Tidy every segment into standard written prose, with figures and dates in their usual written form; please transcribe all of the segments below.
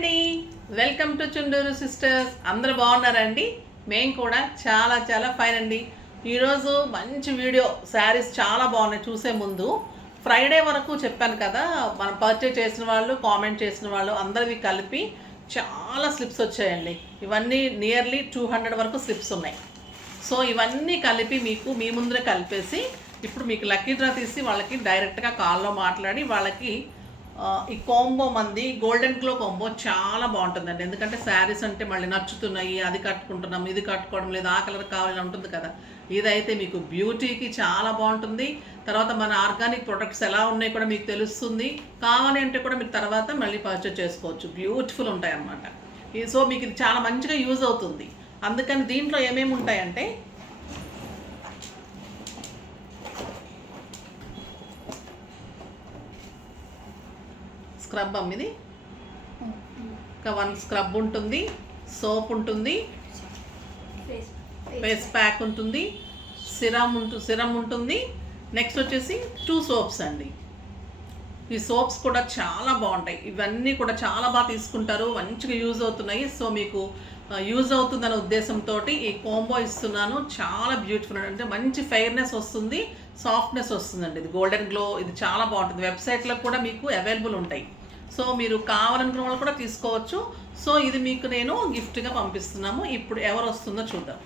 అండి, welcome to Chunduru sisters. అందరూ బాగున్నారండి? మేము కూడా చాలా చాలా ఫైన్ అండి. ఈరోజు మంచి వీడియో. శారీస్ చాలా బాగున్నాయి. చూసే ముందు ఫ్రైడే వరకు చెప్పాను కదా, మనం పర్చేజ్ చేసిన వాళ్ళు, కామెంట్ చేసిన వాళ్ళు అందరివి కలిపి చాలా స్లిప్స్ వచ్చాయండి. ఇవన్నీ నియర్లీ 200 వరకు స్లిప్స్ ఉన్నాయి. సో ఇవన్నీ కలిపి మీకు మీ ముందరే కలిపేసి ఇప్పుడు మీకు లక్కీ డ్రా తీసి వాళ్ళకి డైరెక్ట్గా కాల్లో మాట్లాడి వాళ్ళకి ఈ కాంబో మంది గోల్డెన్ గ్లో కాంబో చాలా బాగుంటుందండి. ఎందుకంటే శారీస్ అంటే మళ్ళీ నచ్చుతున్నాయి, అది కట్టుకుంటున్నాం, ఇది కట్టుకోవడం లేదు, ఆ కలర్ కావాలని ఉంటుంది కదా. ఇదైతే మీకు బ్యూటీకి చాలా బాగుంటుంది. తర్వాత మన ఆర్గానిక్ ప్రొడక్ట్స్ ఎలా ఉన్నాయి కూడా మీకు తెలుస్తుంది. కావాలి అంటే కూడా మీరు తర్వాత మళ్ళీ పర్చేజ్ చేసుకోవచ్చు. బ్యూటిఫుల్ ఉంటాయి అన్నమాట. సో మీకు ఇది చాలా మంచిగా యూజ్ అవుతుంది. అందుకని దీంట్లో ఏమేమి ఉంటాయంటే స్క్రబ్ ఇది ఇంకా 1 స్క్రబ్ ఉంటుంది, సోప్ ఉంటుంది, ఫేస్ ప్యాక్ ఉంటుంది, సిరమ్ ఉంటుంది. నెక్స్ట్ వచ్చేసి 2 సోప్స్ అండి. ఈ సోప్స్ కూడా చాలా బాగుంటాయి. ఇవన్నీ కూడా చాలా బాగా తీసుకుంటారు, మంచిగా యూజ్ అవుతున్నాయి. సో మీకు యూజ్ అవుతుందనే ఉద్దేశంతో ఈ కాంబో ఇస్తున్నాను. చాలా బ్యూటిఫుల్ అంటే మంచి ఫెయిర్నెస్ వస్తుంది, సాఫ్ట్నెస్ వస్తుందండి. ఇది గోల్డెన్ గ్లో, ఇది చాలా బాగుంటుంది. వెబ్సైట్లో కూడా మీకు అవైలబుల్ ఉంటాయి. సో మీరు కావాలనుకున్న వాళ్ళు కూడా తీసుకోవచ్చు. సో ఇది మీకు నేను గిఫ్ట్గా పంపిస్తున్నాము. ఇప్పుడు ఎవరు వస్తుందో చూద్దాం.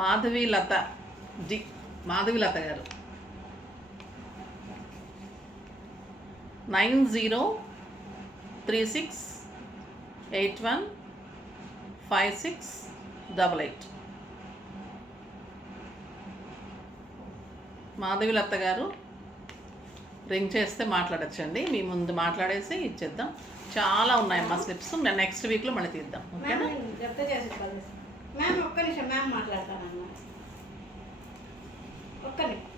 మాధవీలత గారు 9036815688. మాధవీలత గారు రింగ్ చేస్తే మాట్లాడచ్చండి. మీ ముందు మాట్లాడేసి ఇచ్చేద్దాం. చాలా ఉన్నాయమ్మా స్లిప్స్. నెక్స్ట్ వీక్లో మళ్ళీ తీద్దాం. ఓకేనా? మ్యామ్ ఒక్క నిమిషం, మ్యామ్ మాట్లాడతానమ్మా. ఒక్క నిమిషం.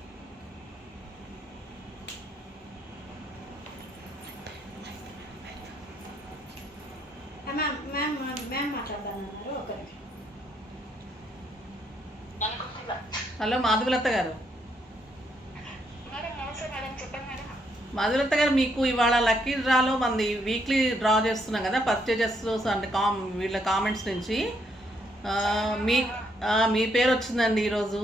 మ్యామ్ మాట్లాడతానన్నారు. ఒక్క నిమిషం. హలో మాధవీలత గారు. మాధవీలత గారు, మీకు ఇవాళ లక్కీ డ్రాలో మంది వీక్లీ డ్రా చేస్తున్నాం కదా, పర్చేజెస్ అంటే వీళ్ళ కామెంట్స్ నుంచి మీ పేరు వచ్చిందండి ఈరోజు.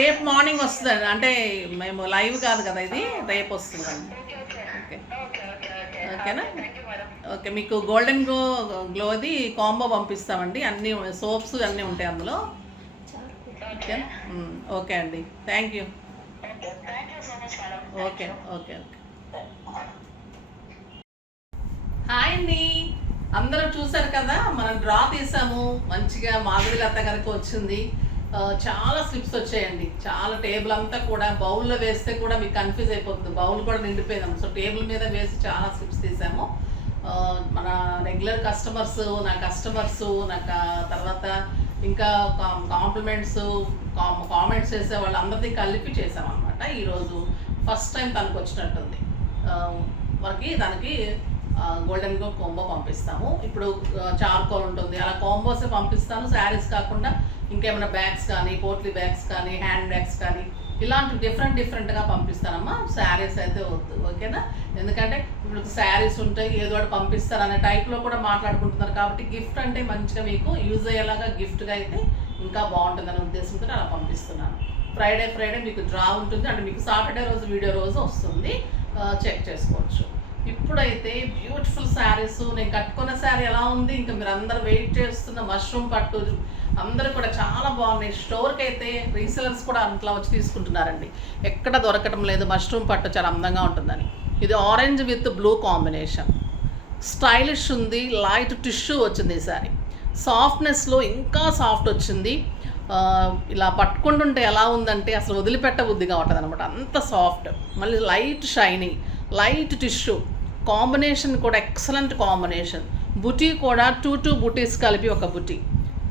రేపు మార్నింగ్ వస్తుందండి. అంటే మేము లైవ్ కాదు కదా, ఇది రేపు వస్తుందండి. ఓకే, ఓకేనా? ఓకే, మీకు గోల్డెన్ గ్లోది కాంబో పంపిస్తామండి. అన్నీ సోప్స్ అన్నీ ఉంటాయి అందులో. ఓకేనా? ఓకే అండి, thank you. Okay okay okay. Hi అండి, అందరూ చూసారు కదా, మనం డ్రా తీసాము. మంచిగా మాధవీలత గారికి వచ్చింది. చాలా స్లిప్స్ వచ్చాయండి. చాలా టేబుల్ అంతా కూడా బౌల్లో వేస్తే కూడా మీకు కన్ఫ్యూజ్ అయిపోతుంది. బౌల్ కూడా నిండిపోయిందాము. సో టేబుల్ మీద వేసి చాలా స్లిప్స్ తీసాము. మన రెగ్యులర్ కస్టమర్స్, నాకు తర్వాత ఇంకా కాంప్లిమెంట్స్, కామెంట్స్ చేసే వాళ్ళందరినీ కలిపి చేసామన్నమాట. ఈరోజు ఫస్ట్ టైం తనకు వచ్చినట్టుంది. మనకి దానికి గోల్డెన్ గో కాంబో పంపిస్తాము. ఇప్పుడు చార్కోల్ ఉంటుంది, అలా కాంబోసే పంపిస్తాను. శారీస్ కాకుండా ఇంకేమైనా బ్యాగ్స్ కానీ, పోట్లీ బ్యాగ్స్ కానీ, హ్యాండ్ బ్యాగ్స్ కానీ, ఇలాంటి డిఫరెంట్గా పంపిస్తానమ్మా. శారీస్ అయితే వద్దు, ఓకేనా? ఎందుకంటే ఇప్పుడు శారీస్ ఉంటాయి, ఏదో ఒకటి పంపిస్తారు అనే టైప్లో కూడా మాట్లాడుకుంటున్నారు. కాబట్టి గిఫ్ట్ అంటే మంచిగా మీకు యూజ్ అయ్యేలాగా గిఫ్ట్గా అయితే ఇంకా బాగుంటుందనే ఉద్దేశంతో అలా పంపిస్తున్నాను. ఫ్రైడే మీకు డ్రా ఉంటుంది. అంటే మీకు సాటర్డే రోజు వీడియో రోజు వస్తుంది, చెక్ చేసుకోవచ్చు. ఇప్పుడైతే బ్యూటిఫుల్ శారీస్, నేను కట్టుకున్న శారీ ఎలా ఉంది, ఇంకా మీరు అందరు వెయిట్ చేస్తున్న మష్రూమ్ పట్టు అందరూ కూడా చాలా బాగున్నాయి. స్టోర్కి అయితే రీసెలర్స్ కూడా అంతలా వచ్చి తీసుకుంటున్నారండి. ఎక్కడ దొరకటం లేదు. మష్రూమ్ పట్టు చాలా అందంగా ఉంటుందని. ఇది orange with blue combination, stylish ఉంది. లైట్ టిష్యూ వచ్చింది ఈ శారీ. సాఫ్ట్నెస్లో ఇంకా సాఫ్ట్ వచ్చింది. ఇలా పట్టుకుంటుంటే ఎలా ఉందంటే అసలు వదిలిపెట్ట బుద్ధిగా ఉంటుంది అనమాట, అంత సాఫ్ట్. మళ్ళీ light shiny, light tissue combination కూడా ఎక్సలెంట్ కాంబినేషన్. బుటీ కూడా 2 బుటీస్ కలిపి ఒక బుటీ,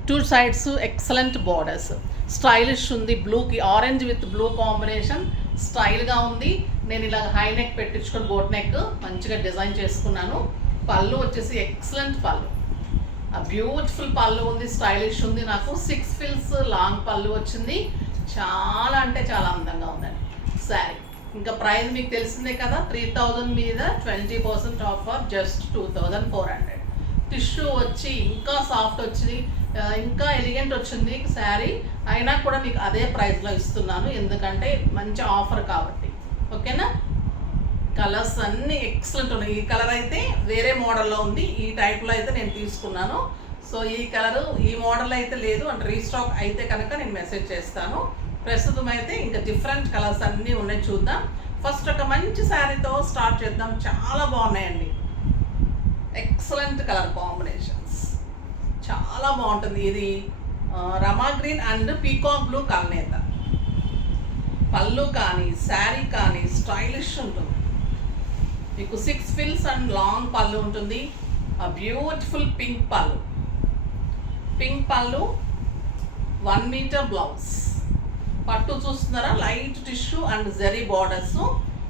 2 సైడ్స్ ఎక్సలెంట్ బార్డర్స్. స్టైలిష్ ఉంది. బ్లూకి ఆరెంజ్ విత్ బ్లూ కాంబినేషన్ స్టైల్గా ఉంది. నేను ఇలా హై నెక్ పెట్టించుకొని బోట్ నెక్ మంచిగా డిజైన్ చేసుకున్నాను. పళ్ళు వచ్చేసి ఎక్సలెంట్ పళ్ళు, ఆ బ్యూటిఫుల్ పళ్ళు ఉంది, స్టైలిష్ ఉంది. నాకు 6 ఫిల్స్ లాంగ్ పళ్ళు వచ్చింది. చాలా అంటే చాలా అందంగా ఉందండి శారీ. ఇంకా ప్రైస్ మీకు తెలిసిందే కదా, 3000 మీద 20% ఆఫర్, జస్ట్ 2400. టిష్యూ వచ్చి ఇంకా సాఫ్ట్ వచ్చింది, ఇంకా ఎలిగెంట్ వచ్చింది శారీ. అయినా కూడా మీకు అదే ప్రైస్లో ఇస్తున్నాను, ఎందుకంటే మంచి ఆఫర్ కాబట్టి. ఓకేనా? కలర్స్ అన్నీ ఎక్సలెంట్ ఉన్నాయి. ఈ కలర్ అయితే వేరే మోడల్లో ఉంది, ఈ టైప్లో అయితే నేను తీసుకున్నాను. సో ఈ కలరు ఈ మోడల్ అయితే లేదు, అంటే రీస్టాక్ అయితే కనుక నేను మెసేజ్ చేస్తాను. ప్రస్తుతం అయితే ఇంకా డిఫరెంట్ కలర్స్ అన్నీ ఉన్నాయి, చూద్దాం. ఫస్ట్ ఒక మంచి శారీతో స్టార్ట్ చేద్దాం. చాలా బాగున్నాయండి, ఎక్సలెంట్ కలర్ కాంబినేషన్స్, చాలా బాగుంటుంది. ఇది రమా గ్రీన్ అండ్ పీకాక్ బ్లూ కలనేత. పళ్ళు కానీ శారీ కానీ స్టైలిష్ ఉంటుంది. మీకు 6 ఫిల్స్ అండ్ లాంగ్ పళ్ళు ఉంటుంది. ఆ బ్యూటిఫుల్ పింక్ పళ్ళు, 1 మీటర్ బ్లౌజ్. పట్టు చూస్తున్నారా, light tissue and zari borders,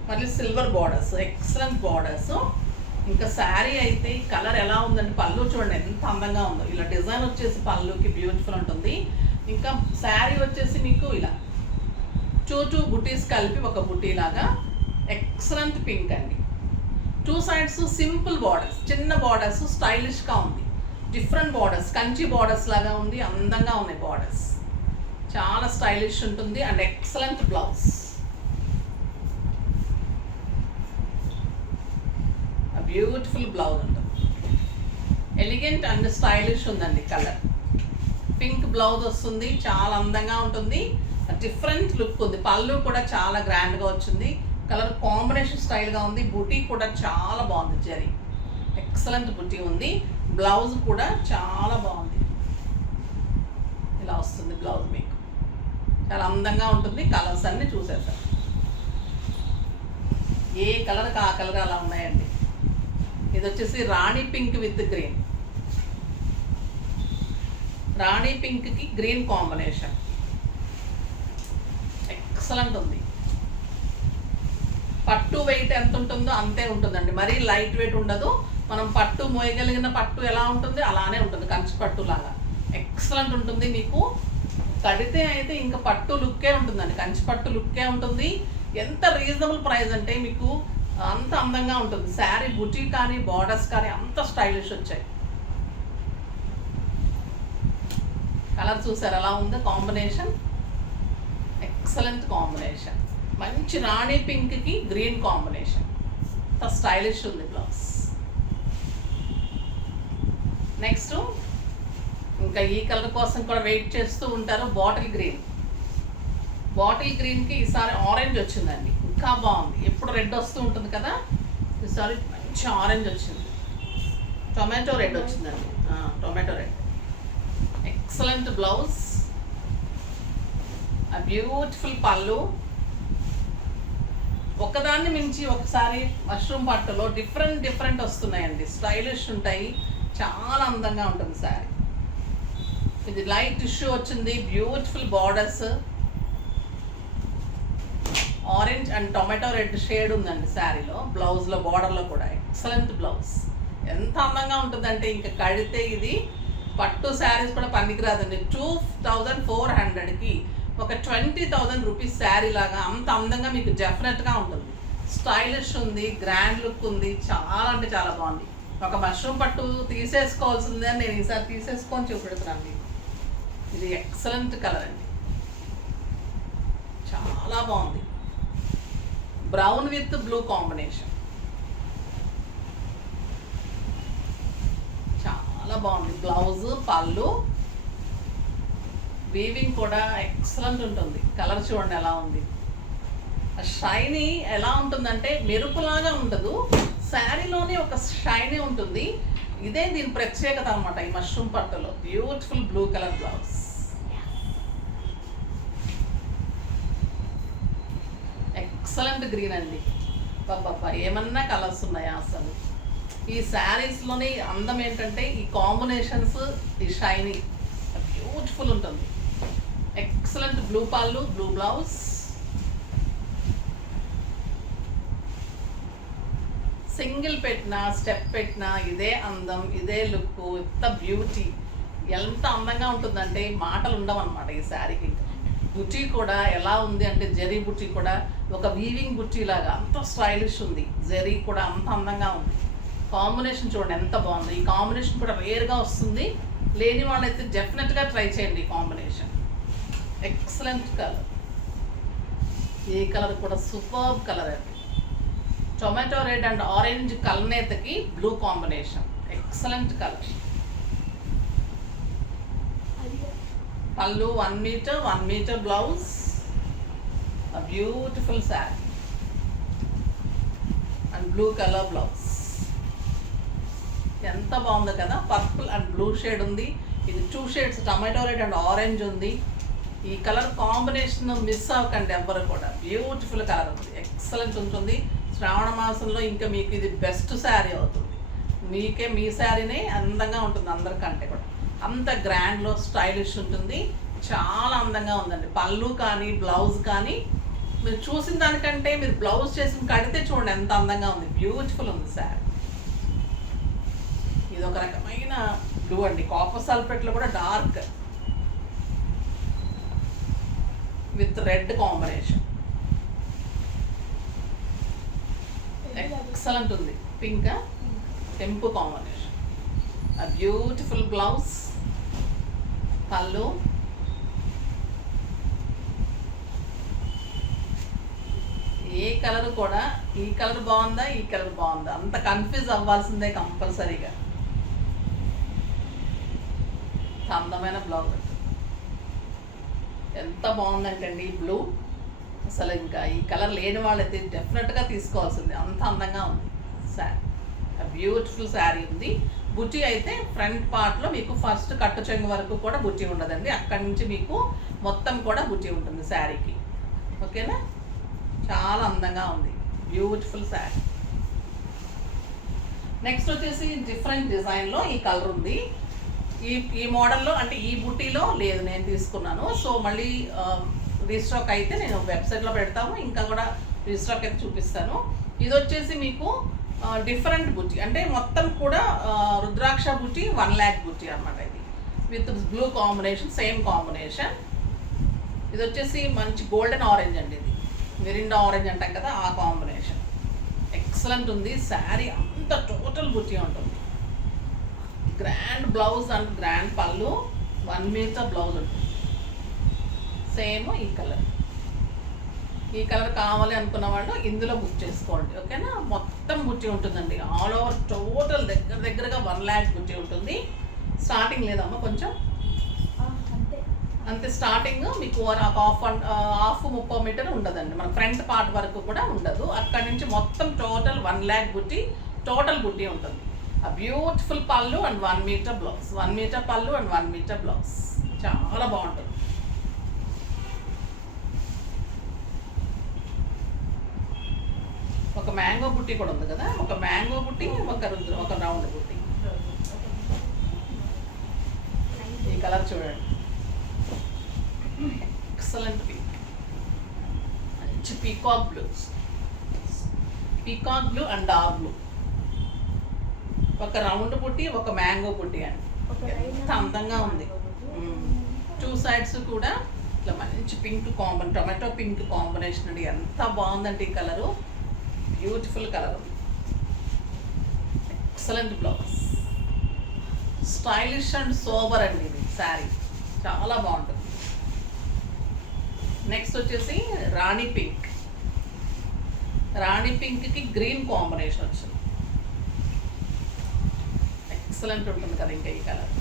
మళ్ళీ సిల్వర్ బార్డర్స్, ఎక్సలెంట్ బార్డర్స్. ఇంకా శారీ అయితే కలర్ ఎలా ఉందండి, పళ్ళు చూడండి ఎంత అందంగా ఉందో. ఇలా డిజైన్ వచ్చేసి పళ్ళుకి బ్యూటిఫుల్ ఉంటుంది. ఇంకా శారీ వచ్చేసి మీకు ఇలా 2 బుటీస్ కలిపి ఒక బుటీ లాగా ఎక్సలెంట్ పింక్ అండి. 2 సైడ్స్ సింపుల్ బార్డర్స్, చిన్న బార్డర్స్, స్టైలిష్గా ఉంది. డిఫరెంట్ బార్డర్స్, కంచి బార్డర్స్ లాగా ఉంది, అందంగా ఉన్నాయి బార్డర్స్, చాలా స్టైలిష్ ఉంటుంది. And excellent blouse, beautiful blouse ఉంటుంది. ఎలిగెంట్ అండ్ స్టైలిష్ ఉందండి కలర్. పింక్ బ్లౌజ్ వస్తుంది, చాలా అందంగా ఉంటుంది, డిఫరెంట్ లుక్ ఉంది. పళ్ళు కూడా చాలా గ్రాండ్గా వచ్చింది, కలర్ కాంబినేషన్ స్టైల్గా ఉంది. బుటీ కూడా చాలా బాగుంది, జరీ ఎక్సలెంట్ బుటీ ఉంది. బ్లౌజ్ కూడా చాలా బాగుంది, ఇలా వస్తుంది బ్లౌజ్. మీకు చాలా అందంగా ఉంటుంది. కలర్స్ అన్నీ చూసేద్దాం, ఏ కలర్కి ఆ కలర్ అలా ఉన్నాయండి. ఇది వచ్చేసి రాణి పింక్ విత్ గ్రీన్, రాణి పింక్కి గ్రీన్ కాంబినేషన్, ఎక్సలెంట్ ఉంది. పట్టు వెయిట్ ఎంత ఉంటుందో అంతే ఉంటుందండి, మరీ లైట్ వెయిట్ ఉండదు. మనం పట్టు మోయగలిగిన పట్టు ఎలా ఉంటుంది అలానే ఉంటుంది, కంచి పట్టు లాగా ఎక్సలెంట్ ఉంటుంది. మీకు కడితే అయితే ఇంకా పట్టు లుక్కే ఉంటుందండి, కంచి పట్టు లుక్కే ఉంటుంది. ఎంత రీజనబుల్ ప్రైస్ అంటే మీకు అంత అందంగా ఉంటుంది శారీ. బుటీ కానీ బార్డర్స్ కానీ అంత స్టైలిష్ వచ్చాయి. కలర్ చూసారు ఎలా ఉందో కాంబినేషన్, ఎక్సలెంట్ కాంబినేషన్. మంచి రాణి పింక్కి గ్రీన్ కాంబినేషన్, అంత స్టైలిష్ ఉంది బ్లౌజ్. నెక్స్ట్ ఇంకా ఈ కలర్ కోసం కూడా వెయిట్ చేస్తూ ఉంటారు, బాటిల్ గ్రీన్. బాటిల్ గ్రీన్కి ఈసారి ఆరెంజ్ వచ్చిందండి, ఇంకా బాగుంది. ఎప్పుడు రెడ్ వస్తూ ఉంటుంది కదా, ఈసారి మంచి ఆరెంజ్ వచ్చింది. టొమాటో రెడ్ వచ్చిందండి, టొమాటో రెడ్. ఎక్సలెంట్ బ్లౌజ్, ఆ బ్యూటిఫుల్ పళ్ళు. ఒకదాన్ని మించి ఒకసారి మష్రూమ్ పట్టులో డిఫరెంట్ వస్తున్నాయండి, స్టైలిష్ ఉంటాయి, చాలా అందంగా ఉంటుంది శారీ. ఇది లైట్ టిష్యూ వచ్చింది, beautiful borders, orange and tomato red shade ఉందండి శారీలో. బ్లౌజ్లో బార్డర్లో కూడా ఎక్సలెంట్ బ్లౌజ్, ఎంత అందంగా ఉంటుందంటే ఇంకా కడితే ఇది పట్టు శారీస్ కూడా పనికిరాదండి. 2400కి ఒక 20,000 రూపీస్ శారీ లాగా అంత అందంగా మీకు డెఫినెట్గా ఉంటుంది. స్టైలిష్ ఉంది, గ్రాండ్ లుక్ ఉంది, చాలా అంటే చాలా బాగుంది. ఒక మష్రూమ్ పట్టు తీసేసుకోవాల్సిందే అని నేను ఈసారి తీసేసుకొని చూపెడుతున్నాను మీకు. ఇది ఎక్సలెంట్ కలర్ అండి, చాలా బాగుంది. బ్రౌన్ విత్ బ్లూ కాంబినేషన్, చాలా బాగుంది. బ్లౌజ్, పళ్ళు, వీవింగ్ కూడా ఎక్సలెంట్ ఉంటుంది. కలర్ చూడండి ఎలా ఉంది, షైనీ ఎలా ఉంటుందంటే మెరుపులాగా ఉండదు, శారీలోనే ఒక షైనీ ఉంటుంది. ఇదే దీని ప్రత్యేకత అనమాట. ఈ మష్రూమ్ పట్టులో beautiful blue colour blouse, excellent green అండి. బాబా ఏమన్నా కలర్స్ ఉన్నాయా అసలు. ఈ శారీస్లోని అందం ఏంటంటే ఈ కాంబినేషన్స్, ఈ షైనీ బ్యూటిఫుల్ ఉంటుంది. ఎక్సలెంట్ బ్లూ పళ్ళు, బ్లూ బ్లౌజ్, సింగిల్ పెట్టినా స్టెప్ పెట్టినా ఇదే అందం, ఇదే లుక్, ఎంత బ్యూటీ, ఎంత అందంగా ఉంటుందంటే మాటలు ఉండవన్నమాట ఈ శారీకి. బుటీ కూడా ఎలా ఉంది అంటే జరీ బుటీ కూడా ఒక వీవింగ్ బుటీ లాగా అంత స్టైలిష్ ఉంది. జరీ కూడా అంత అందంగా ఉంది. కాంబినేషన్ చూడండి ఎంత బాగుంది. ఈ కాంబినేషన్ కూడా రేర్గా వస్తుంది. లేని వాళ్ళైతే డెఫినెట్గా ట్రై చేయండి ఈ కాంబినేషన్. Excellent colour. ఈ కలర్ కూడా సూపర్బ్ కలర్ అండి. టొమాటో రెడ్ అండ్ ఆరెంజ్ కలనేతకి బ్లూ కాంబినేషన్. Excellent colour. పళ్ళు 1 metre, 1 metre blouse. Beautiful sari and blue colour blouse. ఎంత బాగుందో కదా. పర్పుల్ అండ్ బ్లూ షేడ్ ఉంది. ఇది 2 shades tomato red and orange ఉంది. ఈ కలర్ కాంబినేషన్ మిస్ అవ్వకండి ఎవ్వరు కూడా. బ్యూటిఫుల్ కలర్ ఉంది. ఎక్సలెంట్ ఉంటుంది. శ్రావణ మాసంలో ఇంకా మీకు ఇది బెస్ట్ శారీ అవుతుంది. మీకే మీ శారీనే అందంగా ఉంటుంది అందరికంటే కూడా. అంత గ్రాండ్లో స్టైలిష్ ఉంటుంది. చాలా అందంగా ఉందండి. పళ్ళు కానీ బ్లౌజ్ కానీ మీరు చూసిన దానికంటే మీరు బ్లౌజ్ చేసి కడితే చూడండి ఎంత అందంగా ఉంది. బ్యూటిఫుల్ ఉంది శారీ. ఇది ఒక రకమైన బ్లూ అండి. కాపర్ సల్ఫేట్లో కూడా dark with red combination. Excellent ఉంది. పింక్ కెంపు కాంబినేషన్. బ్యూటిఫుల్ బ్లౌజ్, పళ్ళు, ఏ కలర్ కూడా ఈ కలర్ బాగుందా ఈ కలర్ బాగుందా అంత కన్ఫ్యూజ్ అవ్వాల్సిందే కంపల్సరీగా. అందమైన బ్లౌజ్ ఎంత బాగుందంటే అండి ఈ బ్లూ. అసలు ఇంకా ఈ కలర్ లేని వాళ్ళైతే డెఫినెట్గా తీసుకోవాల్సింది. అంత అందంగా ఉంది శారీ. బ్యూటిఫుల్ శారీ ఉంది. బుట్టి అయితే ఫ్రంట్ పార్ట్లో మీకు ఫస్ట్ కట్టు చెంగు వరకు కూడా బుట్టి ఉండదండి. అక్కడి నుంచి మీకు మొత్తం కూడా బుట్టి ఉంటుంది శారీకి. ఓకేనా. చాలా అందంగా ఉంది. బ్యూటిఫుల్ శారీ. నెక్స్ట్ వచ్చేసి డిఫరెంట్ డిజైన్లో ఈ కలర్ ఉంది. ఈ మోడల్లో అంటే ఈ బుట్టీలో లేదు, నేను తీసుకున్నాను. సో మళ్ళీ రీస్టాక్ అయితే నేను వెబ్సైట్లో పెడతాము. ఇంకా కూడా రీస్టాక్ అయితే చూపిస్తాను. ఇది వచ్చేసి మీకు డిఫరెంట్ బుట్టి అంటే మొత్తం కూడా రుద్రాక్ష బుట్టి 1 lakh బుట్టి అన్నమాట. ఇది with blue combination, same combination. ఇది వచ్చేసి మంచి గోల్డెన్ ఆరెంజ్ అండి. ఇది మిరిండా ఆరెంజ్ అంటాం కదా, ఆ కాంబినేషన్. ఎక్సలెంట్ ఉంది శారీ. అంత టోటల్ బుట్టి ఉంటుంది. గ్రాండ్ బ్లౌజ్ అండ్ గ్రాండ్ పళ్ళు, 1 మీటర్ బ్లౌజ్ ఉంటుంది. సేమ్ ఈ కలర్. ఈ కలర్ కావాలి అనుకున్న వాళ్ళు ఇందులో బుక్ చేసుకోండి. ఓకేనా. మొత్తం బుట్టి ఉంటుందండి. ఆల్ ఓవర్ టోటల్ దగ్గరగా 1 lakh బుట్టి ఉంటుంది. స్టార్టింగ్ లేదమ్మా కొంచెం అంతే. స్టార్టింగ్ మీకు హాఫ్ 30 మీటర్ ఉండదండి. మన ఫ్రంట్ పార్ట్ వరకు కూడా ఉండదు. అక్కడి నుంచి మొత్తం టోటల్ 1 lakh బుట్టి టోటల్ బుట్టి ఉంటుంది. ఆ బ్యూటిఫుల్ పళ్ళు అండ్ 1 మీటర్ బ్లౌజ్. 1 మీటర్ పళ్ళు అండ్ 1 మీటర్ బ్లౌజ్. చాలా బాగుంటుంది. ఒక మ్యాంగో బుట్టి కూడా ఉంది కదా. ఒక మ్యాంగో బుట్టి, ఒక రౌండ్ బుట్టి. ఈ కలర్ చూడండి. Excellent pink. మంచి peacock blue. Peacock blue and dark blue. ఒక రౌండ్ బుట్టి, ఒక మ్యాంగో బుట్టి అండి. ఎంత అందంగా ఉంది. 2 sides కూడా ఇట్లా మంచి పింక్ టొమాటో పింక్ కాంబినేషన్ అండి. ఎంత బాగుందండి ఈ colour. Beautiful colour. Excellent blouse. Stylish and sober అండి ఇది శారీ. చాలా బాగుంటుంది. నెక్స్ట్ వచ్చేసి రాణి పింక్. రాణి పింక్కి గ్రీన్ కాంబినేషన్ వచ్చింది. ఎక్సలెంట్ ఉంటుంది కదా ఇంకా ఈ కలర్.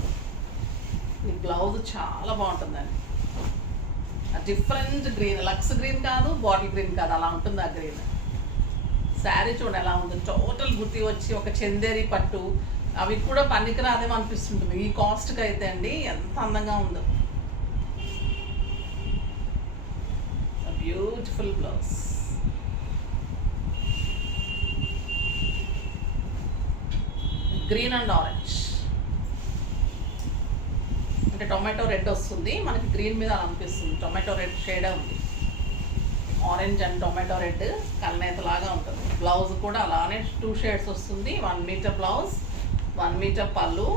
ఈ బ్లౌజ్ చాలా బాగుంటుందండి. డిఫరెంట్ గ్రీన్, లక్స్ గ్రీన్ కాదు, బాటిల్ గ్రీన్ కాదు, అలా ఉంటుంది ఆ గ్రీన్. శారీ చూడండి ఎలా ఉంది. టోటల్ బుట్టి వచ్చి ఒక చందేరి పట్టు అవి కూడా పనికిరాదేమో అనిపిస్తుంటుంది ఈ కాస్ట్కి అయితే అండి. ఎంత అందంగా ఉందో. Beautiful blouse. Green and orange అంటే టొమాటో రెడ్ వస్తుంది మనకి. గ్రీన్ మీద అలా అనిపిస్తుంది. టొమాటో రెడ్ షేడే ఉంది. ఆరెంజ్ అండ్ టొమాటో రెడ్ కల్నేత లాగా ఉంటుంది. బ్లౌజ్ కూడా అలానే 2 షేడ్స్ వస్తుంది. 1 మీటర్ బ్లౌజ్, 1 మీటర్ పళ్ళు.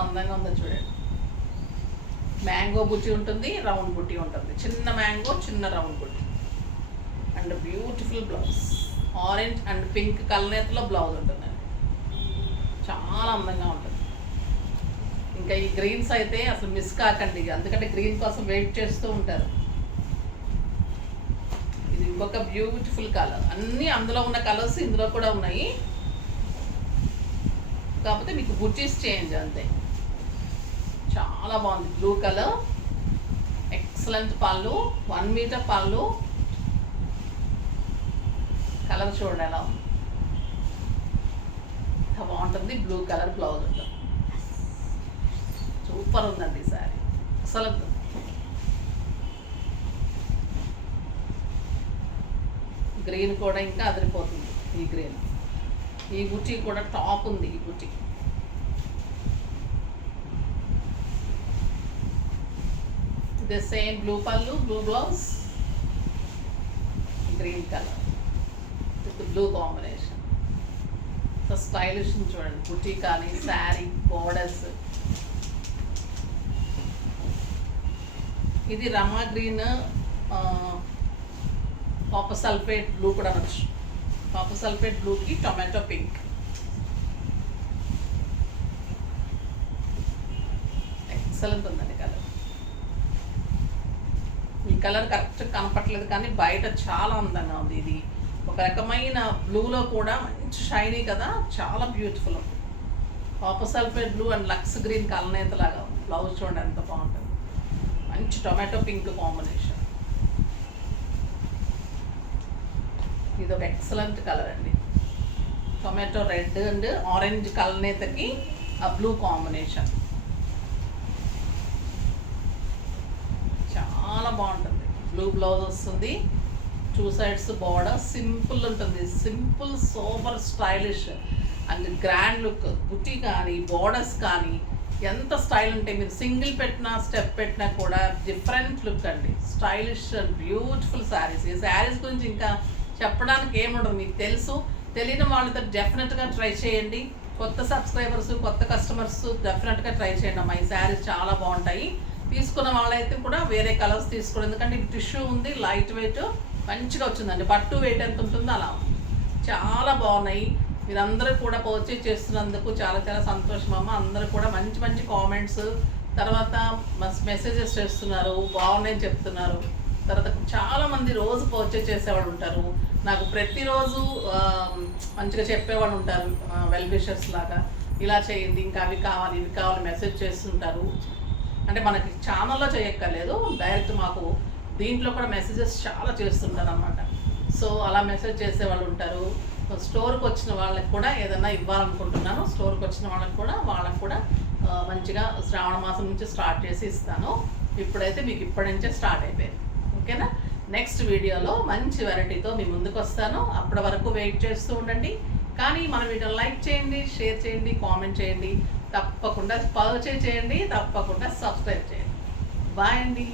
అందంగా ఉందో చూడండి. మ్యాంగో బుట్టి ఉంటుంది, రౌండ్ బుట్టి ఉంటుంది. చిన్న మ్యాంగో, చిన్న రౌండ్ బుట్టి and beautiful blouse. Orange and pink కల్నేతలో బ్లౌజ్ ఉంటుందండి. చాలా అందంగా ఉంటుంది. ఇంకా ఈ గ్రీన్స్ అయితే అసలు మిస్ కాకండి, ఎందుకంటే గ్రీన్ కోసం వెయిట్ చేస్తూ ఉంటారు. ఇది ఇంకొక బ్యూటిఫుల్ కలర్. అన్నీ అందులో ఉన్న కలర్స్ ఇందులో కూడా ఉన్నాయి, కాకపోతే మీకు బుటీస్ చేంజ్ అంతే. చాలా బాగుంది. బ్లూ కలర్, ఎక్సలెంట్ పళ్ళు, 1 మీటర్ పళ్ళు. కలర్ చూడండి ఎలా ఉంది, బాగుంటుంది. బ్లూ కలర్ బ్లౌజ్ ఉంటుంది. సూపర్ ఉందండి ఈ శారీ అసలు. గ్రీన్ కూడా ఇంకా అదిరిపోతుంది. ఈ గ్రీన్, ఈ బుట్టి కూడా టాప్ ఉంది. ఈ బుట్టి ది సేమ్ బ్లూ పళ్ళు, blue blouse, green colour with blue combination. So stylish చూడండి. బుట్టి కానీ శారీ బోర్డర్స్. ఇది రమా గ్రీన్, కాపర్ సల్ఫేట్ బ్లూ కూడా అనొచ్చు. కాపర్ సల్ఫేట్ బ్లూకి టొమాటో పింక్. ఎక్సలెంట్ ఉందండి కలర్. ఈ కలర్ కరెక్ట్ కనపట్లేదు కానీ బయట చాలా అందంగా ఉంది. ఇది ఒక రకమైన బ్లూలో కూడా మంచి షైనీ కదా, చాలా బ్యూటిఫుల్ ఉంది. కాపర్ సల్ఫేట్ బ్లూ అండ్ లక్స్ గ్రీన్ కలనేత లాగా ఉంది. బ్లౌజ్ చూడండి ఎంత బాగుంటుంది. మంచి టొమాటో పింక్ కాంబినేషన్. ఇది ఒక ఎక్సలెంట్ కలర్ అండి. టొమాటో రెడ్ అండ్ ఆరెంజ్ కలనేతకి ఆ బ్లూ కాంబినేషన్ చాలా బాగుంటుంది. బ్లూ బ్లౌజ్ వస్తుంది, 2 సైడ్స్ బార్డర్. సింపుల్ ఉంటుంది, simple super stylish and grand look. బుట్టి కానీ బార్డర్స్ కానీ ఎంత స్టైల్ ఉంటే మీరు సింగిల్ పెట్టినా స్టెప్ పెట్టినా కూడా డిఫరెంట్ లుక్ అండి. Stylish and beautiful saris. ఈ శారీస్ గురించి ఇంకా చెప్పడానికి ఏముండదు, మీకు తెలుసు. తెలియని వాళ్ళతో డెఫినెట్గా ట్రై చేయండి. కొత్త సబ్స్క్రైబర్స్, కొత్త కస్టమర్స్ డెఫినెట్గా ట్రై చేయండి అమ్మా. ఈ శారీస్ చాలా బాగుంటాయి. తీసుకున్న వాళ్ళైతే కూడా వేరే కలర్స్ తీసుకోండి, ఎందుకంటే ఇది టిష్యూ ఉంది, లైట్ వెయిట్, మంచిగా వచ్చిందండి. పట్టు వెయిట్ ఎంత ఉంటుందో అలా చాలా బాగున్నాయి. మీరందరూ కూడా పర్చేజ్ చేస్తున్నందుకు చాలా చాలా సంతోషం అమ్మ. అందరూ కూడా మంచి మంచి కామెంట్స్, తర్వాత మెసేజెస్ చేస్తున్నారు, బాగున్నాయని చెప్తున్నారు. తర్వాత చాలామంది రోజు పర్చేజ్ చేసేవాళ్ళు ఉంటారు, నాకు ప్రతిరోజు మంచిగా చెప్పేవాళ్ళు ఉంటారు, వెల్ విషర్స్ లాగా. ఇలా చేయండి, ఇంకా అవి కావాలి ఇవి కావాలి మెసేజ్ చేస్తుంటారు. అంటే మనకి ఛానల్లో చేయక్కర్లేదు, డైరెక్ట్ మాకు దీంట్లో కూడా మెసేజెస్ చాలా చేస్తుంటారు అన్నమాట. సో అలా మెసేజ్ చేసేవాళ్ళు ఉంటారు. స్టోర్కి వచ్చిన వాళ్ళకి కూడా ఏదైనా ఇవ్వాలనుకుంటున్నాను. స్టోర్కి వచ్చిన వాళ్ళకి కూడా మంచిగా శ్రావణ మాసం నుంచి స్టార్ట్ చేసి ఇస్తాను. ఇప్పుడైతే మీకు ఇప్పటి నుంచే స్టార్ట్ అయిపోయింది. ఓకేనా? నెక్స్ట్ వీడియోలో మంచి వెరైటీతో మీ ముందుకు వస్తాను. అప్పటి వరకు వెయిట్ చేస్తూ ఉండండి. కానీ మన వీడియోని లైక్ చేయండి, షేర్ చేయండి, కామెంట్ చేయండి, తప్పకుండా పర్చేజ్ చేయండి, తప్పకుండా సబ్స్క్రైబ్ చేయండి. బాయ్ అండి.